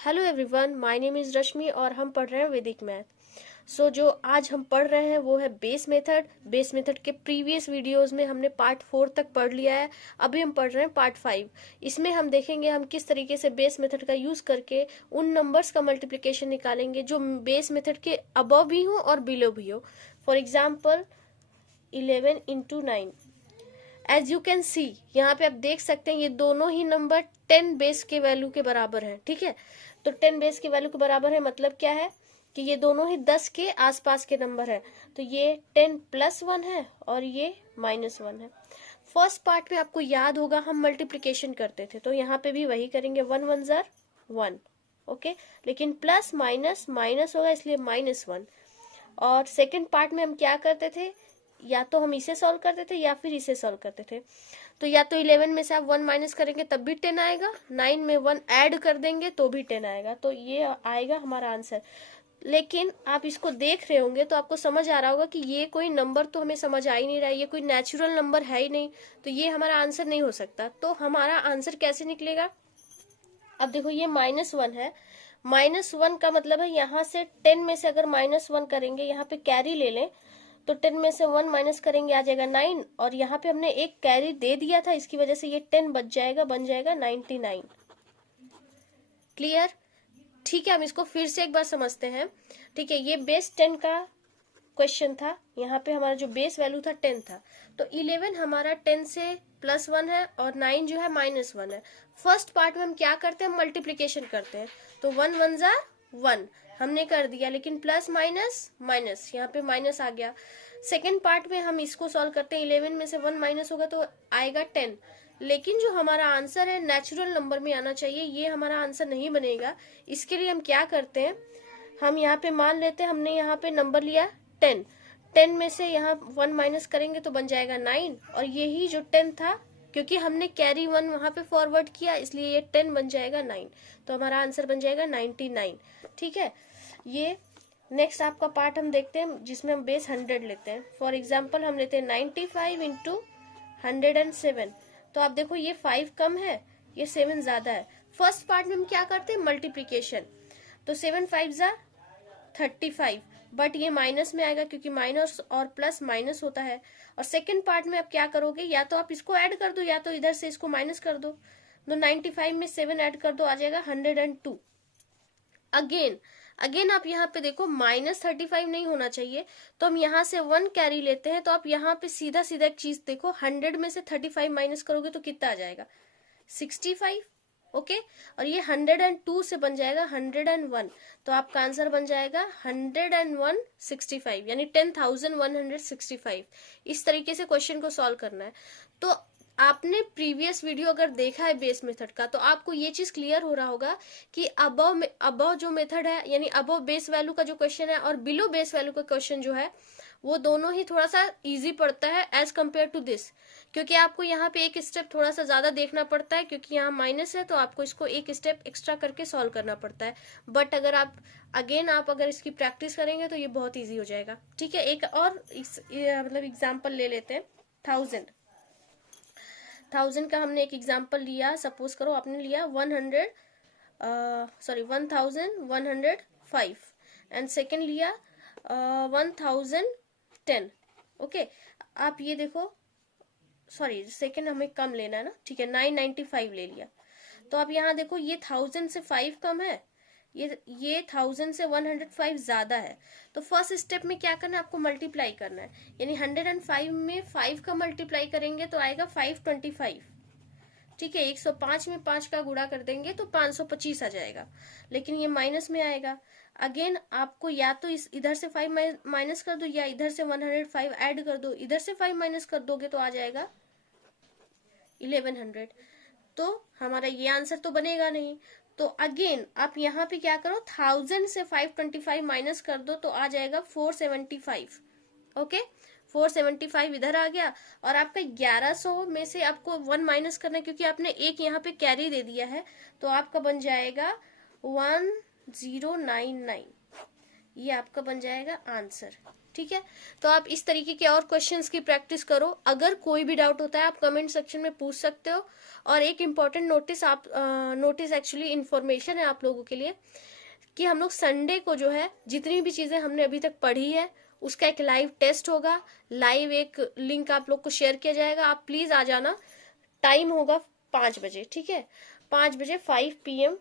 Hello everyone, my name is Rashmi और हम पढ़ रहे हैं वैदिक मैथ। जो आज हम पढ़ रहे हैं वो है बेस मेथड। बेस मेथड के प्रीवियस वीडियोस में हमने पार्ट 4 तक पढ़ लिया है। अभी हम पढ़ रहे हैं पार्ट 5। इसमें हम देखेंगे हम किस तरीके से बेस मेथड का यूज़ करके उन नंबर्स का मल्टीप्लिकेशन निकालेंगे जो बेस मेथड के अबव भी हो और बिलो भी हो। For example 11 into 9। As you can see, यहाँ पे आप देख सकते हैं ये दोनों ही नंबर 10 बेस के वैल्यू के बराबर है। ठीक है, तो 10 बेस के वैल्यू के बराबर है मतलब क्या है कि ये दोनों ही 10 के आसपास के नंबर है। तो ये 10 प्लस 1 है और ये -1 है। फर्स्ट पार्ट में आपको याद होगा हम मल्टीप्लिकेशन करते थे, तो यहाँ पे भी वही करेंगे। 1 1 जार 1, ओके। लेकिन प्लस माइनस माइनस होगा इसलिए -1। और सेकंड पार्ट में हम क्या करते थे, या तो हम इसे सॉल्व करते थे या फिर इसे सॉल्व करते थे। तो या तो 11 में से आप 1 माइनस करेंगे तब भी 10 आएगा, 9 में 1 ऐड कर देंगे तो भी 10 आएगा। तो ये आएगा हमारा आंसर। लेकिन आप इसको देख रहे होंगे तो आपको समझ आ रहा होगा कि ये कोई नंबर तो हमें समझ आ ही नहीं रहा है, ये कोई नेचुरल नंबर है ही नहीं, तो ये हमारा आंसर नहीं हो सकता। तो हमारा आंसर कैसे निकलेगा? अब देखो ये -1 है। -1 का मतलब है यहाँ से 10 में से अगर -1 करेंगे, यहाँ पे कैरी ले लें तो 10 में से 1 माइनस करेंगे आ जाएगा 9, और यहाँ पे हमने एक कैरी दे दिया था, इसकी वजह से ये 10 बच जाएगा, बन जाएगा 99। क्लियर? ठीक है, हम इसको फिर से एक बार समझते हैं। ठीक है, ये बेस 10 का क्वेश्चन था। यहाँ पे हमारा जो बेस वैल्यू था 10 था, तो 11 हमारा 10 से +1 है और 9 जो है -1 है। फर्स्ट पार्ट में हम क्या करते हैं, मल्टीप्लीकेशन करते हैं। तो 1 1 जार 1 हमने कर दिया, लेकिन प्लस माइनस माइनस यहाँ पे माइनस आ गया। सेकेंड पार्ट में हम इसको सॉल्व करते हैं। 11 में से 1 माइनस होगा तो आएगा 10। लेकिन जो हमारा आंसर है नेचुरल नंबर में आना चाहिए, ये हमारा आंसर नहीं बनेगा। इसके लिए हम क्या करते हैं, हम यहाँ पे मान लेते हैं हमने यहाँ पे नंबर लिया 10। 10 में से यहाँ 1 माइनस करेंगे तो बन जाएगा 9, और यही जो 10 था, क्योंकि हमने कैरी 1 वहां पे फॉरवर्ड किया इसलिए ये 10 बन जाएगा 9। तो हमारा आंसर बन जाएगा 99। ठीक है, ये नेक्स्ट आपका पार्ट हम देखते हैं जिसमें हम बेस 100 लेते हैं। फॉर एग्जाम्पल हम लेते हैं 95 इंटू 107। तो आप देखो ये 5 कम है, ये 7 ज्यादा है। फर्स्ट पार्ट में हम क्या करते हैं, मल्टीप्लीकेशन। तो 7 5 जा 35, बट ये माइनस में आएगा क्योंकि माइनस और प्लस माइनस होता है। और सेकंड पार्ट में आप क्या करोगे, या तो आप इसको ऐड कर दो या तो इधर से इसको माइनस कर दो। तो 95 में 7 ऐड कर दो, आ जाएगा 102। अगेन आप यहाँ पे देखो -35 नहीं होना चाहिए, तो हम यहाँ से 1 कैरी लेते हैं। तो आप यहाँ पे सीधा सीधा एक चीज देखो, 100 में से 35 माइनस करोगे तो कितना आ जाएगा, 65। ओके, और ये 102 से बन जाएगा 101। तो आपका आंसर बन जाएगा 10165, यानी 10,165। इस तरीके से क्वेश्चन को सॉल्व करना है। तो आपने प्रीवियस वीडियो अगर देखा है बेस मेथड का, तो आपको ये चीज क्लियर हो रहा होगा कि अबव जो मेथड है, यानी अबव बेस वैल्यू का जो क्वेश्चन है और बिलो बेस वैल्यू का क्वेश्चन जो है, वो दोनों ही थोड़ा सा इजी पड़ता है एज कम्पेयर टू दिस। क्योंकि आपको यहाँ पे एक स्टेप थोड़ा सा ज्यादा देखना पड़ता है, क्योंकि यहाँ माइनस है तो आपको इसको एक स्टेप एक्स्ट्रा करके सॉल्व करना पड़ता है। बट अगर आप अगर इसकी प्रैक्टिस करेंगे तो ये बहुत इजी हो जाएगा। ठीक है, एक और मतलब एग्जाम्पल ले लेते हैं। 1000 का हमने एक एग्जाम्पल लिया। सपोज करो आपने लिया 1105 एंड सेकेंड लिया 1010। ओके, आप ये देखो, सॉरी सेकेंड हमें कम लेना है ना, ठीक है 995 ले लिया। तो आप यहाँ देखो ये 1000 से 5 कम है, ये 1000 से 105 ज्यादा है। तो फर्स्ट स्टेप में क्या करना है, आपको मल्टीप्लाई करना है। यानी 105 में 5 का मल्टीप्लाई करेंगे तो आएगा 525। ठीक है, 105 में 5 का गुणा कर देंगे तो 525 आ जाएगा, लेकिन ये माइनस में आएगा। अगेन आपको या तो इस इधर से 5 माइनस कर दो, या इधर से 105 ऐड कर दो। इधर से 5 माइनस कर दोगे तो आ जाएगा 1100। तो हमारा ये आंसर तो बनेगा नहीं। तो अगेन आप यहाँ पे क्या करो, 1000 से 525 माइनस कर दो तो आ जाएगा 475। ओके, 475 इधर आ गया, और आपका 1100 में से आपको 1 माइनस करना है क्योंकि आपने एक यहाँ पे कैरी दे दिया है। तो आपका बन जाएगा 1099। ये आपका बन जाएगा आंसर। ठीक है, तो आप इस तरीके के और क्वेश्चंस की प्रैक्टिस करो। अगर कोई भी डाउट होता है आप कमेंट सेक्शन में पूछ सकते हो। और एक इम्पॉर्टेंट नोटिस एक्चुअली इन्फॉर्मेशन है आप लोगों के लिए कि हम लोग संडे को जो है जितनी भी चीजें हमने अभी तक पढ़ी है उसका एक लाइव टेस्ट होगा। लाइव एक लिंक आप लोग को शेयर किया जाएगा, आप प्लीज आ जाना। टाइम होगा 5 बजे, ठीक है, 5 बजे 5 PM,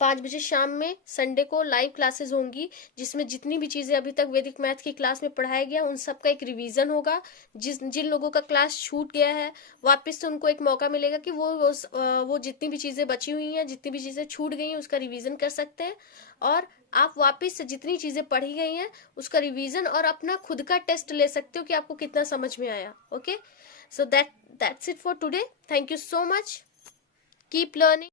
5 बजे शाम में संडे को लाइव क्लासेस होंगी, जिसमें जितनी भी चीजें अभी तक वैदिक मैथ की क्लास में पढ़ाया गया उन सब का एक रिवीजन होगा। जिन लोगों का क्लास छूट गया है वापस से उनको एक मौका मिलेगा कि वो जितनी भी चीजें बची हुई हैं, जितनी भी चीजें छूट गई हैं उसका रिवीजन कर सकते हैं। और आप वापस से जितनी चीजें पढ़ी गई हैं उसका रिवीजन और अपना खुद का टेस्ट ले सकते हो कि आपको कितना समझ में आया। Okay, so that's it for today. Thank you so much, keep learning.